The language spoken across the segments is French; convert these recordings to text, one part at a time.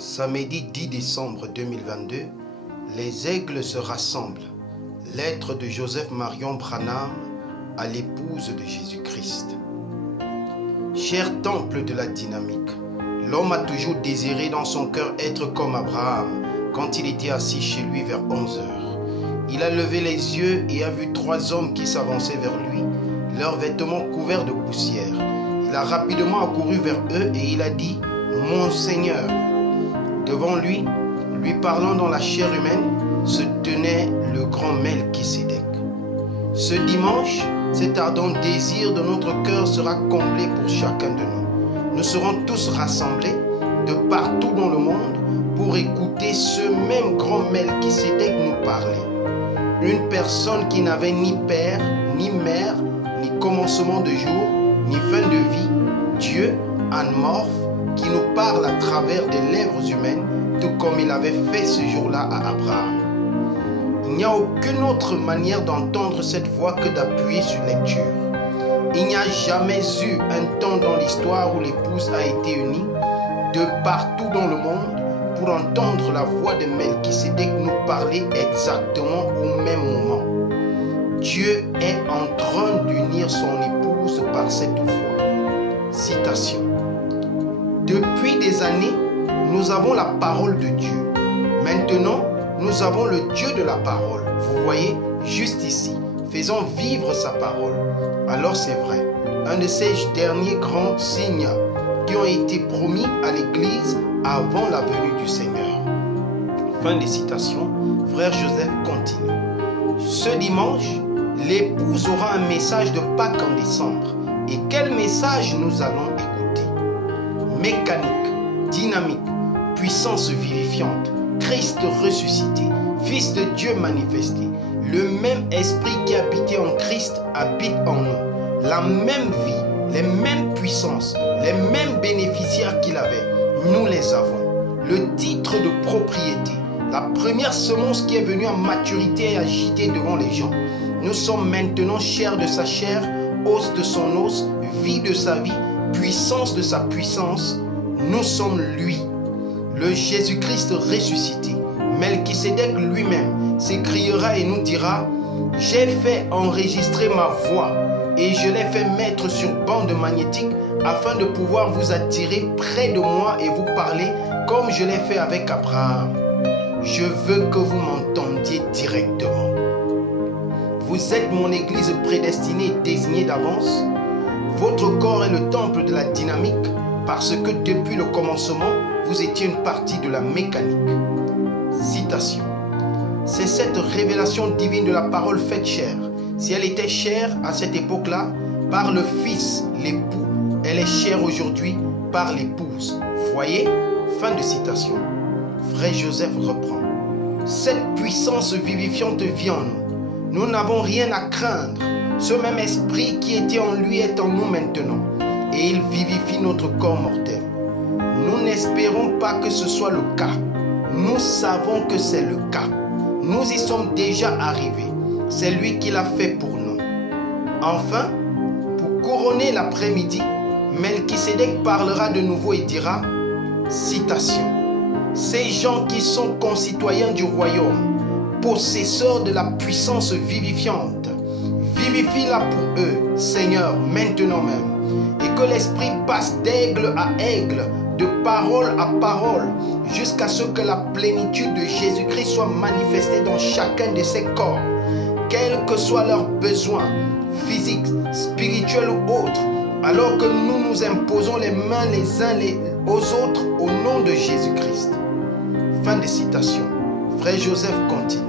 Samedi 10 décembre 2022, les aigles se rassemblent. Lettre de Joseph Marion Branham à l'épouse de Jésus-Christ. Cher temple de la dynamique, l'homme a toujours désiré dans son cœur être comme Abraham quand il était assis chez lui vers 11 heures. Il a levé les yeux et a vu 3 hommes qui s'avançaient vers lui, leurs vêtements couverts de poussière. Il a rapidement accouru vers eux et il a dit « Mon Seigneur ». Devant lui, lui parlant dans la chair humaine, se tenait le grand Melchisédek. Ce dimanche, cet ardent désir de notre cœur sera comblé pour chacun de nous. Nous serons tous rassemblés de partout dans le monde pour écouter ce même grand Melchisédek nous parler. Une personne qui n'avait ni père, ni mère, ni commencement de jour, ni fin de vie, Dieu, amorphe, qui nous parle à travers des lèvres humaines, tout comme il avait fait ce jour-là à Abraham. Il n'y a aucune autre manière d'entendre cette voix que d'appuyer sur lecture. Il n'y a jamais eu un temps dans l'histoire où l'épouse a été unie de partout dans le monde pour entendre la voix de Melchisédek nous parler exactement au même moment. Dieu est en train d'unir son épouse par cette voix. Citation. Depuis des années, nous avons la parole de Dieu. Maintenant, nous avons le Dieu de la parole. Vous voyez, juste ici, faisons vivre sa parole. Alors c'est vrai, un de ces derniers grands signes qui ont été promis à l'Église avant la venue du Seigneur. Fin de citation, frère Joseph continue. Ce dimanche, l'épouse aura un message de Pâques en décembre. Et quel message nous allons écouter? Mécanique, dynamique, puissance vivifiante, Christ ressuscité, Fils de Dieu manifesté. Le même esprit qui habitait en Christ habite en nous. La même vie, les mêmes puissances, les mêmes bénéficiaires qu'il avait, nous les avons. Le titre de propriété, la première semence qui est venue en maturité et agitée devant les gens. Nous sommes maintenant chair de sa chair, os de son os, vie de sa vie, puissance de sa puissance. Nous sommes lui, le Jésus-Christ ressuscité. Melchisédek lui-même s'écriera et nous dira « J'ai fait enregistrer ma voix et je l'ai fait mettre sur bande magnétique afin de pouvoir vous attirer près de moi et vous parler comme je l'ai fait avec Abraham. Je veux que vous m'entendiez directement. Vous êtes mon église prédestinée et désignée d'avance. Votre corps est le temple de la dynamique parce que depuis le commencement, vous étiez une partie de la mécanique. » Citation. C'est cette révélation divine de la parole faite chair. Si elle était chère à cette époque-là, par le Fils, l'époux, elle est chère aujourd'hui par l'épouse. Voyez? Fin de citation. Frère Joseph reprend. Cette puissance vivifiante vit en nous. Nous n'avons rien à craindre. Ce même esprit qui était en lui est en nous maintenant. Et il vivifie notre corps mortel. Nous n'espérons pas que ce soit le cas. Nous savons que c'est le cas. Nous y sommes déjà arrivés. C'est lui qui l'a fait pour nous. Enfin, pour couronner l'après-midi, Melchisédek parlera de nouveau et dira, citation, « Ces gens qui sont concitoyens du royaume, possesseurs de la puissance vivifiante, vivifie-la pour eux, Seigneur, maintenant même, et que l'Esprit passe d'aigle à aigle, de parole à parole, jusqu'à ce que la plénitude de Jésus-Christ soit manifestée dans chacun de ses corps, quels que soient leurs besoins, physiques, spirituels ou autres, alors que nous nous imposons les mains les uns aux autres au nom de Jésus-Christ. » Fin de citation. Frère Joseph continue.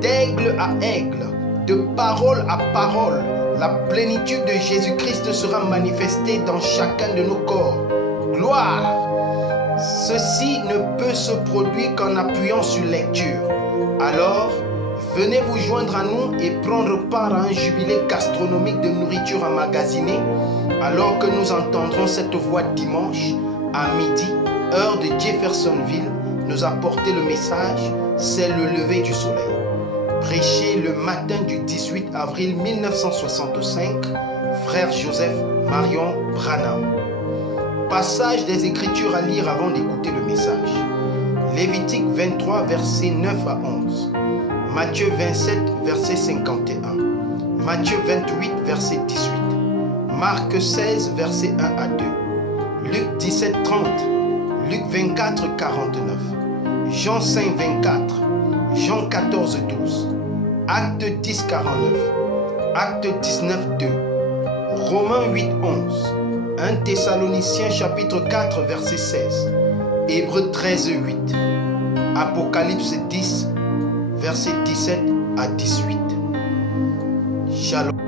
D'aigle à aigle, de parole à parole, la plénitude de Jésus-Christ sera manifestée dans chacun de nos corps. Gloire! Ceci ne peut se produire qu'en appuyant sur lecture. Alors, venez vous joindre à nous et prendre part à un jubilé gastronomique de nourriture emmagasinée alors que nous entendrons cette voix dimanche à midi, heure de Jeffersonville, nous apporter le message « C'est le lever du soleil ». Prêché le matin du 18 avril 1965, frère Joseph Marion Branham. Passage des Écritures à lire avant d'écouter le message. Lévitique 23, versets 9 à 11. Matthieu 27, verset 51. Matthieu 28, verset 18. Marc 16, verset 1 à 2. Luc 17, 30. Luc 24, 49. Jean 5, 24. Jean 14, 12. Acte 10, 49. Acte 19, 2. Romains 8, 11. 1 Thessaloniciens chapitre 4, verset 16. Hébreux 13, 8. Apocalypse 10, verset 17 à 18. Shalom.